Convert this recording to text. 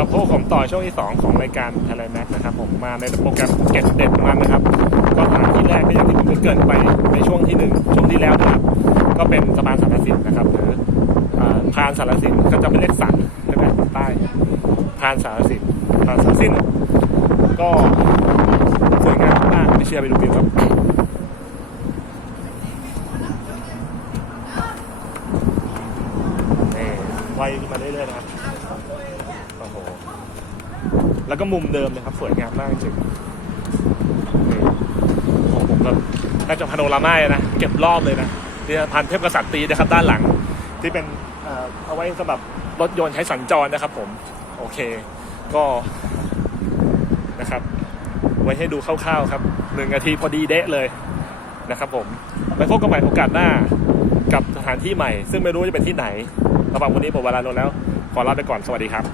มาพบกับผมต่อช่วงที่ 2 ของรายการ Thailand Max นะครับ ผมมาในโปรแกรมเก็ตเด็ดมันนะครับ ก็สถานที่แรกก็อย่างที่ผมได้เกินไปในช่วงที่หนึ่งช่วงที่แล้วนะครับ ก็เป็นสะพานสารสินนะครับหรืออ่าพานสารสินก็จะไม่เรียกสันใช่ไหมใต้พานสารสินพานสารสินก็สวยงามมากไม่เชื่อไปดูวิวครับนี่ไวขึ้นมาเรื่อยๆนะครับโอ้โห แล้วก็มุมเดิมเลยครับ สวยงามมากจริงของผมแบบน่าจะพาโนรามาเลยนะ เก็บรอบเลยนะนี่พันเทพกษัตริย์ตีนะครับ ด้านหลัง ที่เป็นเอเอาไว้สำหรับรถยนต์ใช้สัญจรนะครับผม โอเค ก็นะครับ ไว้ให้ดูคร่าวๆครับหนึ่งนาทีพอดีเดะเลยนะครับผมไว้พบกันใหม่โอกาสหน้ากับสถานที่ใหม่ ซึ่งไม่รู้จะเป็นที่ไหนสำหรับวันนี้ผมเวลาลงแล้ว ขอลาไปก่อนสวัสดีครับ